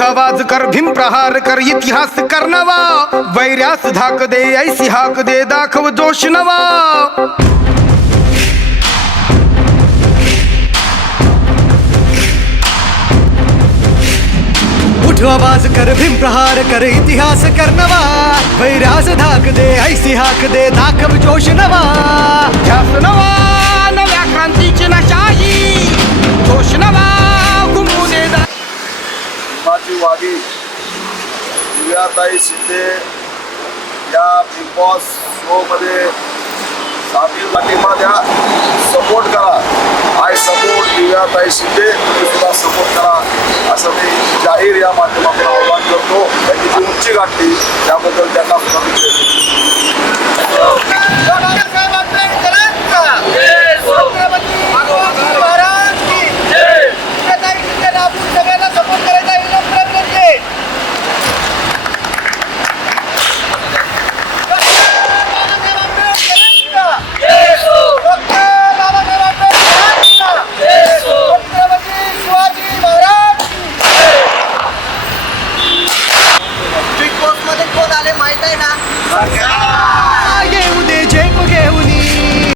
आवाज कर भीम प्रहार कर इतिहास कर नवा वैर्यास धाक दे ऐसी हाक दे दाखव जोश नवा उठ आवाज कर भीम प्रहार कर इतिहास कर नवा वैरास धाक दे ऐसी हाक दे दाखव जोश नवा ध्यास नवा नव्या क्रांतीची नशाही जोश नवा घुमू दे माझी वागी दिव्याताई शिंदे या बिग बॉस शो मध्ये सामील पाठिंबा द्या, सपोर्ट करा. आय सपोर्ट दिव्याताई शिंदे, तुम्ही सुद्धा सपोर्ट करा असं मी जाहीर या माध्यमातून आवाहन करतो. त्यांनी जी उंची गाठली त्याबद्दल त्यांना